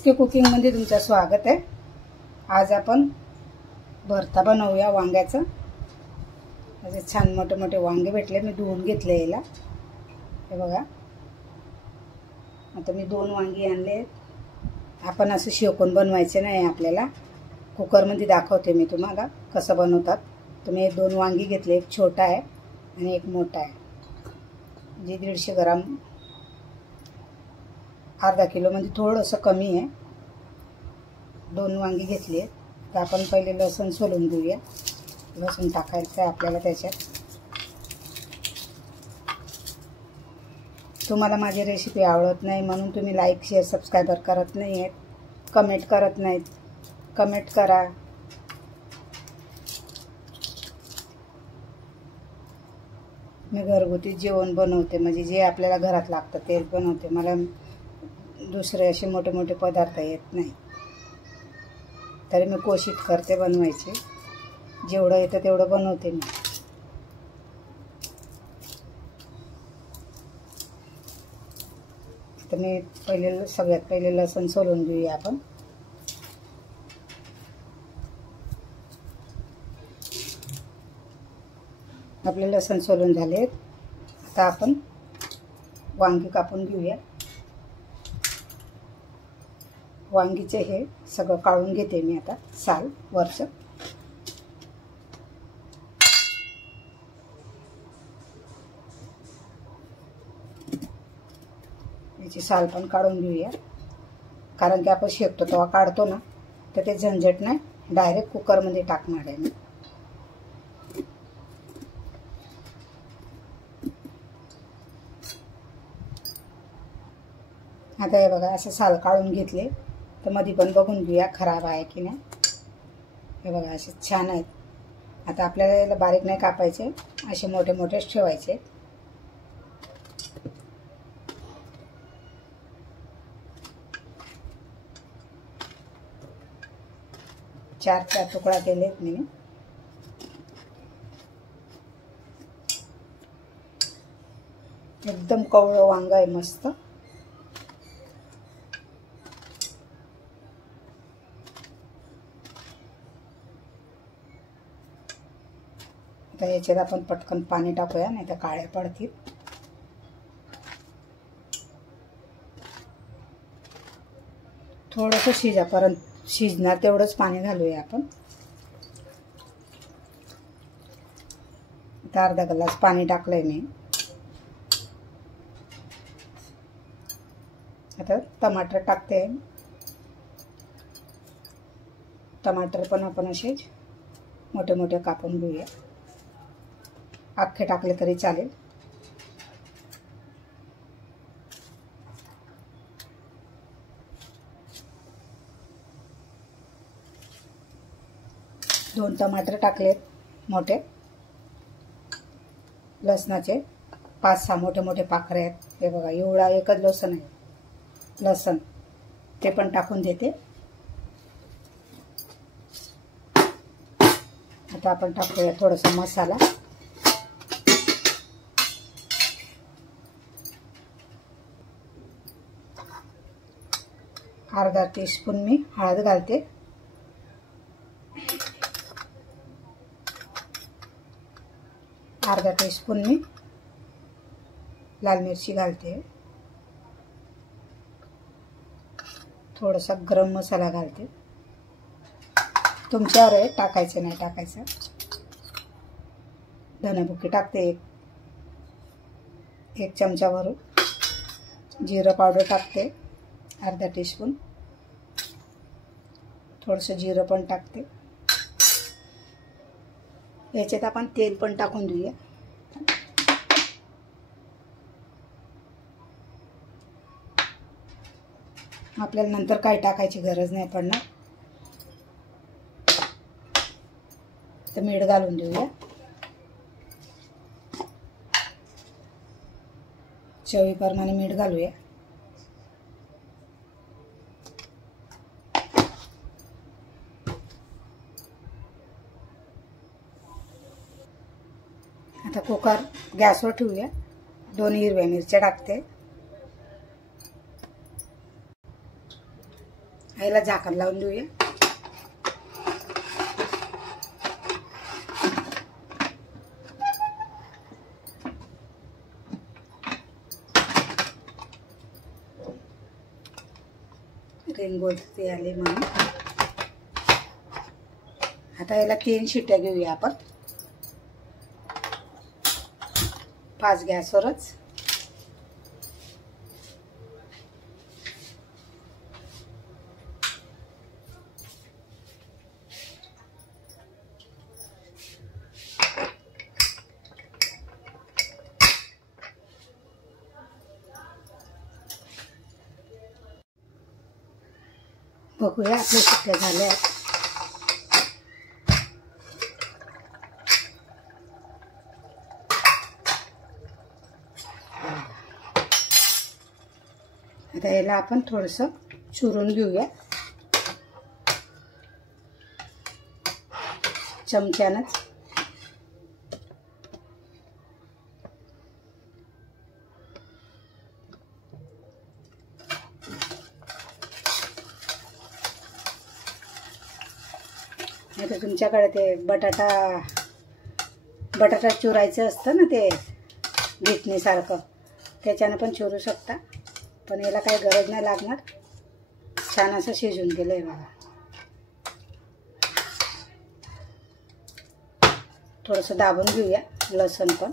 SK कुकिंगमध्ये तुमचं स्वागत आहे। आज आपण भरता बनवूया वांग्याचं। असे छान मोठे मोठे वांगे भेटले, मी धुवून घेतले याला। हे बघा, आता मी 2 वांगी आणले। आपण असं शेकून बनवायचे नाही, आपल्याला कुकरमध्ये दाखवते मी तुम्हाला कसं बनवतात। तुम्ही 2 वांगी घेतले, एक छोटा आहे आणि एक मोठा आहे, म्हणजे 150 ग्राम, अर्धा किलो म्हणजे थोडंसं कमी आहे। 2 वांगी घेतली। तर आपण पहिले लसूण सोलून घेऊया। लसूण टाकायचं आहे आपल्याला त्याच्यात। तुम्हाला माझी रेसिपी आवडत नाही म्हणून तुम्ही लाईक शेअर सबस्क्राईबर करत नाही आहेत, कमेंट करत नाहीत। कमेंट करा। मी घरगुती जेवण बनवते, म्हणजे जे आपल्याला घरात लागतं तेच बनवते। मला दुसरे असे मोठे मोठे पदार्थ येत नाही, तरी मी कोशिश करते बनवायची। जेवढं येतं तेवढं बनवते मी। तर मी सगळ्यात पहिले लसूण सोलून घेऊया आपण। आपले लसूण सोलून झाले। आता आपण वांगी कापून घेऊया। वांगीचे हे सगळं काढून घेते मी आता, साल वरचं। याची साल पण काढून घेऊया, कारण की आपण शेकतो तेव्हा काढतो ना, तर ते झंझट नाही, डायरेक्ट कुकरमध्ये टाकणार आहे मी। आता हे बघा, असं साल काढून घेतले। तर मध्ये पण बघून घेऊया खराब आहे की नाही। हे बघा, असे छान आहेत। आता आपल्याला याला बारीक नाही कापायचे, असे मोठे मोठेच ठेवायचे। चार तुकडा केलेत मी। एकदम कवळं वांग आहे, मस्त। आता याच्यात आपण पटकन पाणी टाकूया, नाही तर काळे पडतील। थोडंसं शिजापर्यंत शिजणार तेवढंच पाणी घालूया आपण। आता अर्धा ग्लास पाणी टाकलंय मी। आता टमाटर टाकते। टमाटर पण आपण असे मोठे मोठे कापून घेऊया, अख्खे टाकले तरी चालेल। दोन टमाटर टाकलेत मोठे। लसणाचे 5-6 मोठे मोठे पाकळे आहेत। हे बघा, एवढा एकच लसूण आहे। लसूण ते पण टाकून देते। आता आपण टाकूया थोडासा मसाला। अर्धा टीस्पून मी हळद घालते। अर्धा टीस्पून मी लाल मिरची घालते। थोडासा गरम मसाला घालते। तुमच्यावर आहे टाकायचं नाही टाकायचं। धनेपुकी टाकते एक चमचा भरून। जिरं पावडर टाकते अर्धा टीस्पून। थोडंसं जिरं पण टाकते। याच्यात आपण तेल पण टाकून देऊया। आपल्याला नंतर काही टाकायची गरज नाही पडणार। तर मीठ घालून देऊया। चवीप्रमाणे मीठ घालूया। आता कुकर गॅसवर ठेवूया। 2 हिरव्या मिरच्या टाकते। याला झाकण लावून देऊया. रेंगोळते आले म्हणून आता याला 3 शिट्ट्या घेऊया आपण. 5 गॅसवरच. बघूया आपल्या शिट्ट्या झाल्या आहेत. आता याला आपण थोडंसं चुरून घेऊया चमच्यानंच. आता तुमच्याकडे ते बटाटा चुरायचं असतं ना, ते गिटणीसारखं, त्याच्यानं पण चुरू शकता. पण याला काही गरज नाही लागणार. छान असं शिजून गेलं आहे बघा. थोडंसं दाबून घेऊया लसूण पण.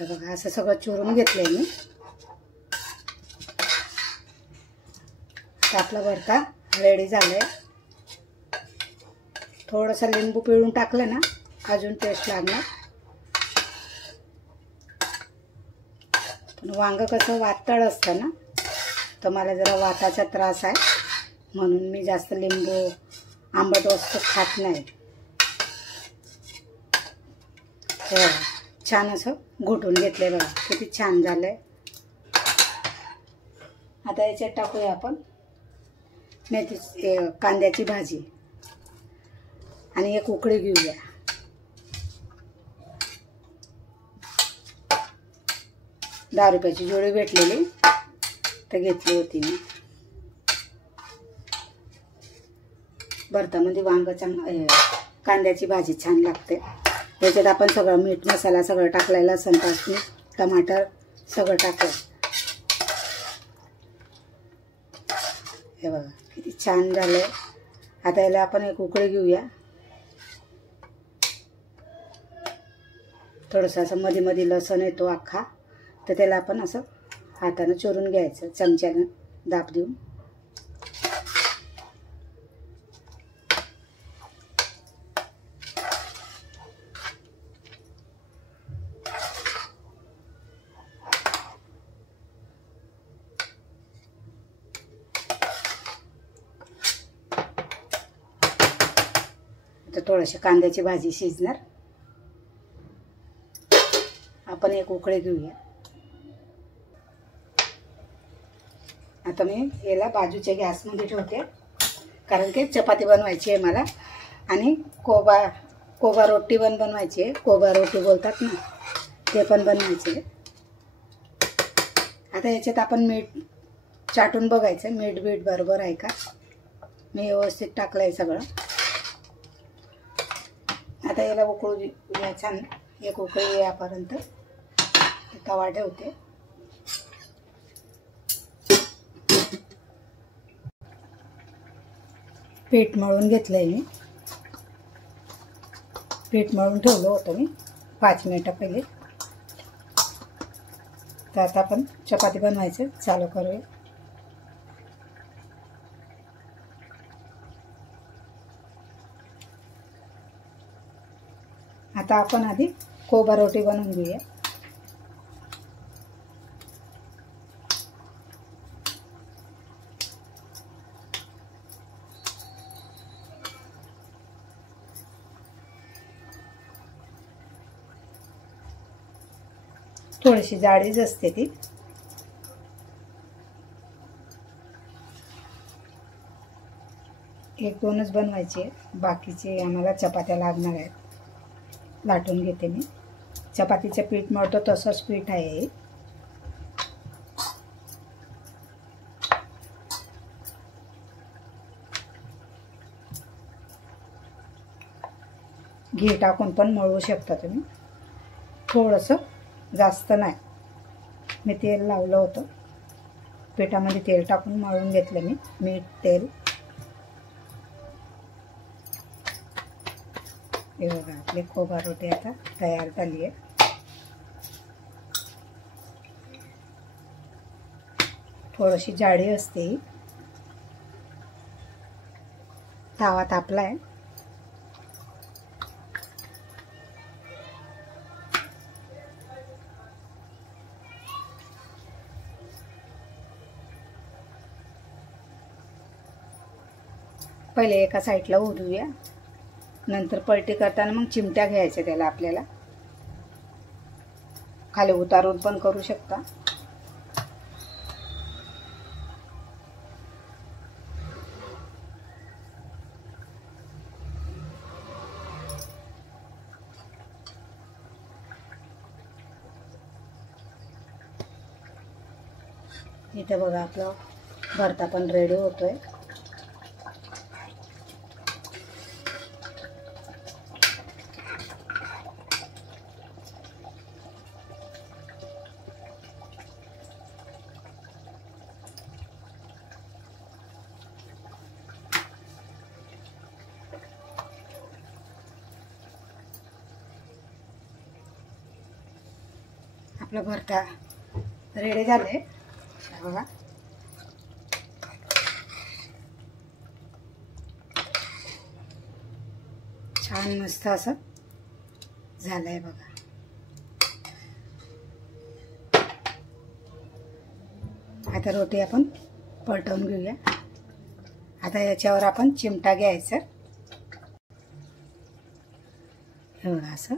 बघा असं सगळं चुरून घेतलंय मी. आपला भरता रेडी झालाय. थोडंसं लिंबू पिळून टाकलं ना अजून टेस्ट लागणार. पण वांग कसं वातळ असतं ना, तर मला जरा वाताचा त्रास आहे म्हणून मी जास्त लिंबू आंबट वस्तू खात नाही. छान असं घोटून घेतलंय बघा. किती छान झालंय. आता याच्यात टाकूया आपण कांद्याची भाजी आणि एक उकळी घेऊया. ₹10 जोडी भेटलेली तर घेतली होती मी. भरतामध्ये वांग कांद्याची भाजी छान लागते. याच्यात आपण सगळं मीठ मसाला सगळं टाकलाय. लसूण पासून टमाटर सगळं टाकलं. हे बघा किती छान झालंय. आता याला आपण एक उकळी घेऊया. थोडंसं असं मध्ये मध्ये लसूण येतो अख्खा, तर त्याला आपण असं हातानं चुरून घ्यायचं चमच्यानं दाब देऊन. आता थोडीशी कांद्याची भाजी शिजणार. आपण एक उकळी घेऊया. आता मी याला बाजूच्या गॅसमध्ये ठेवते, कारण की चपाती बनवायची आहे मला आणि कोबा रोटी पण बनवायची आहे. कोबा रोटी बोलतात ना, ते पण बनवायचे. आता याच्यात आपण मीठ चाटून बघायचं, मीठ बीठ बरोबर आहे का. मी व्यवस्थित टाकलं आहे सगळं. आता याला उकळू द्या छान. एक उकळी येईपर्यंत तवा ठेवते. पीठ मळून घेतलंय मी. पीठ मळून ठेवलं होतं मी 5 मिनिटं पहिले. तर आता आपण चपाती बनवायचं चालू करूया. आता आपण आधी कोबा रोटी बनवून घेऊया. थोडीशी जाडीच असते ती. एक दोनच बनवायची आहे, बाकीचे आम्हाला चपात्या लागणार आहेत. लाटून घेते मी. चपातीचं पीठ मळतो तसंच पीठ आहे. घी टाकून पण मळू शकता तुम्ही, थोडंसं, जास्त नाही. मी तेल लावलं होतं, पिठामध्ये तेल टाकून मळून घेतलं मी, मीठ तेल. हे बघा आपली खोबा रोटी आता तयार झाली आहे. थोडीशी जाडी असते. तवा तापला आहे. पहिले एका साईडला उडूया, नंतर पलटी करताना मग चिमट्या घ्यायच्या त्याला. आपल्याला खाली उतारून पण करू शकता. इथे बघा आपला भरता पण रेडी होतोय. आपला भरता रेडी झाले बघा. छान मस्त असं झालंय बघा. आता रोटी आपण पलटवून घेऊया. आता याच्यावर आपण चिमटा घ्यायचा. हे बघा असं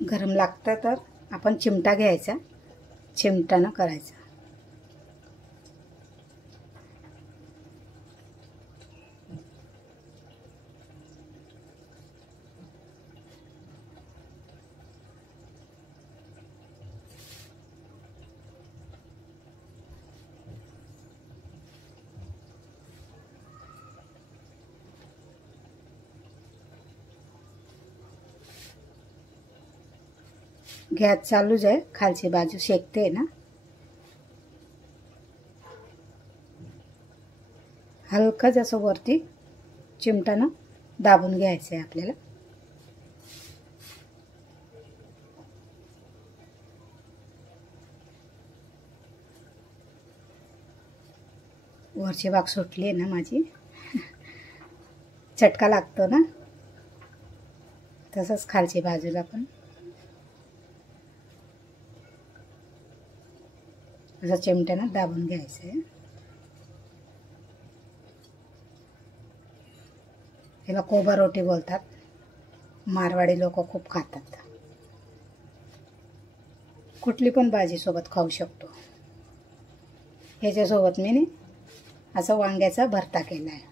गरम लागतं तर आपण चिमटा घ्यायचा, चिमटानं करायचा. गॅस चालूच आहे, खालची बाजू शेकते ना. हलका जसं वरती चिमटानं दाबून घ्यायचं आहे आपल्याला. वरची बाग सुटली आहे ना माझी. चटका लागतो ना, तसंच खालची बाजूला पण असं चिमट्यानं दाबून घ्यायचं आहे. याला कोबा रोटी बोलतात. मारवाडी लोक खूप खातात. कुठली पण भाजी सोबत खाऊ शकतो. ह्याच्यासोबत मी असं वांग्याचा भरता केला आहे,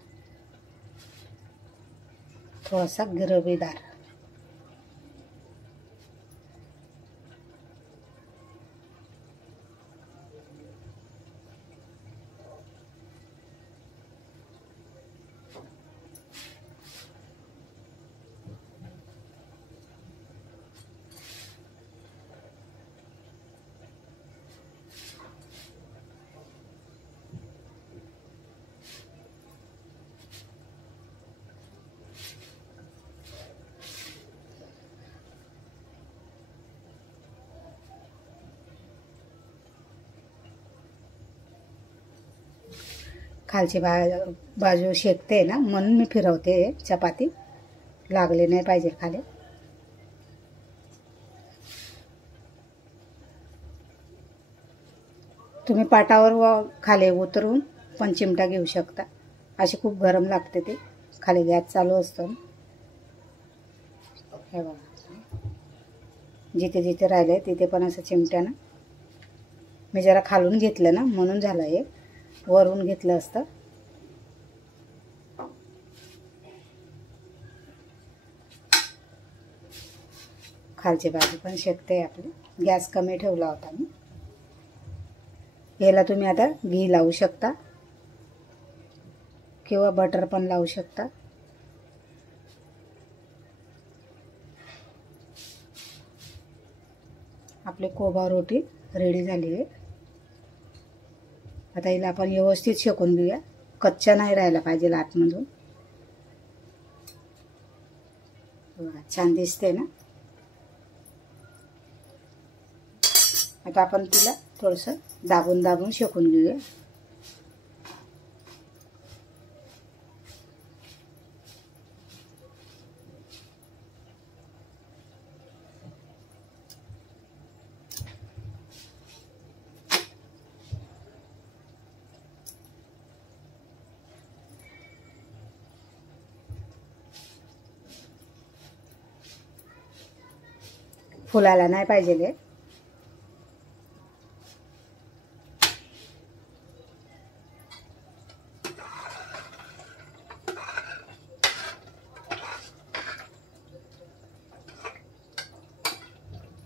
थोडासा ग्रेव्हीदार. खालची बाजू शेकते ना, म्हणून मी फिरवते. चपाती लागली नाही पाहिजे खाली. तुम्ही पाटावर व खाली उतरून पण चिमटा घेऊ शकता. अशी खूप गरम लागते ते. खाली गॅस चालू असतो. हे बघा, जिथे जिथे राहिले तिथे पण असं चिमट्यानं. मी जरा खालून घेतलं ना, म्हणून झालं. हे वरून घेतलं असतं. खालची बाजू पण शेकते आपली. गॅस कमी ठेवला होता मी. याला तुम्ही आता घी लावू शकता किंवा बटर पण लावू शकता. आपली कोबा रोटी रेडी झाली आहे. आता हिला आपण व्यवस्थित शेकून घेऊया. कच्चा नाही राहायला पाहिजे आतमधून. छान दिसते ना. आता आपण तिला थोडंसं दाबून दाबून शेकून घेऊया. फुलायला नाही पाहिजे.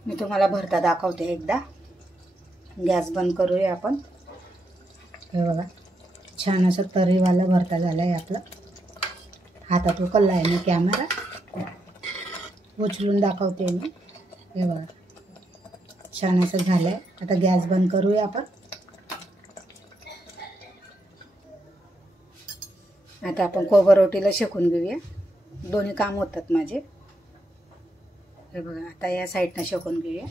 मी तुम्हाला भरता दाखवते एकदा. गॅस बंद करूया आपण. हे बघा छान असं तर्रीवाला भरता झाला आहे आपला. हातात उचलला आहे मी कॅमेरा. उचलून दाखवते मी. हे बघा छान असं झालं आहे. आता गॅस बंद करूया आपण. आता आपण कोबा रोटीला शेकून घेऊया. दोन्ही काम होतात माझे. हे बघा आता या साईडनं शेकून घेऊया.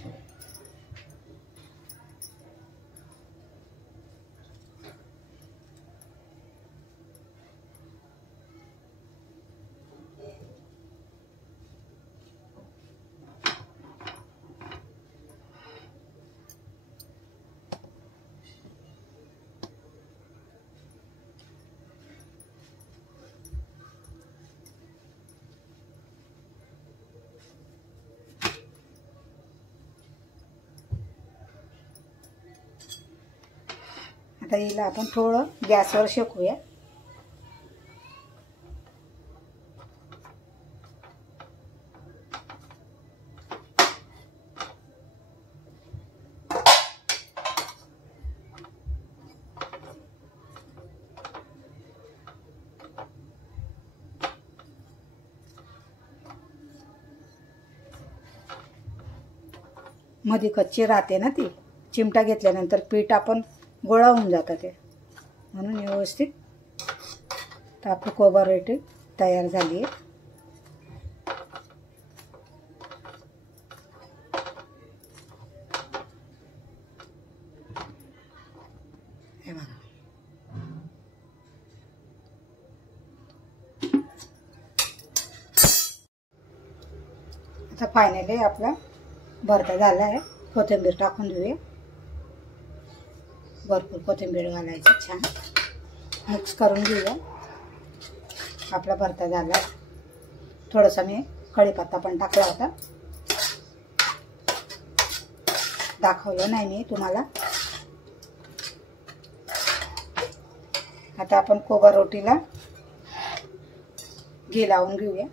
आता हिला आपण थोडं गॅसवर शेकूया. मध्ये कच्ची राहते ना ती. चिमटा घेतल्यानंतर पीठ आपण गोळा होऊन जातं ते. म्हणून व्यवस्थित. तर आपली कोबा रोटी तयार झाली आहे. हे बघा आता फायनली आपला भरता झाला आहे. कोथिंबीर टाकून देऊया. भरपूर कोथिंबीर घालायची. छान मिक्स करून घेऊया. आपला भरता झाला. थोडासा मी कढीपत्ता पण टाकला होता. दाखवलं नाही मी तुम्हाला. आता आपण कोबा रोटीला घी लावून घेऊया.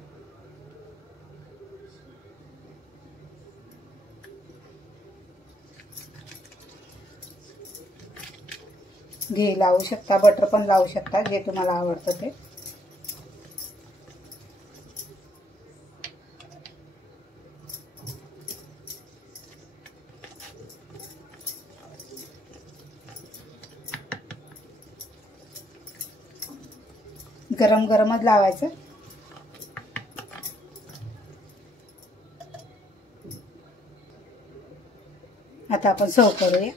घी लावू शकता, बटर पण लावू शकता, जे तुम्हाला आवडतं ते. गरम गरमच लावायचं. आता आपण सर्व करूया.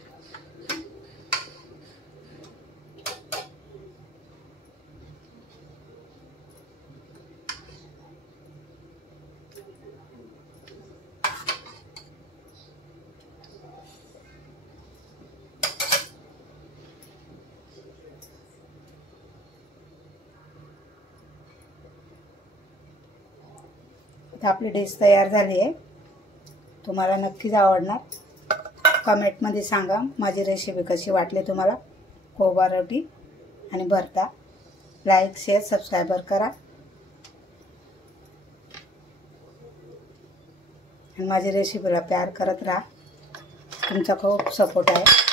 आपली डिश तयार झाली आहे. तुम्हाला नक्कीच आवडणार. कमेंटमध्ये सांगा माझी रेसिपी कशी वाटली तुम्हाला. कोबा रोटी आणि भरता. लाईक शेअर सबस्क्राईब करा. माझ्या रेसिपीला प्यार करत राहा. तुमचा खूप सपोर्ट आहे.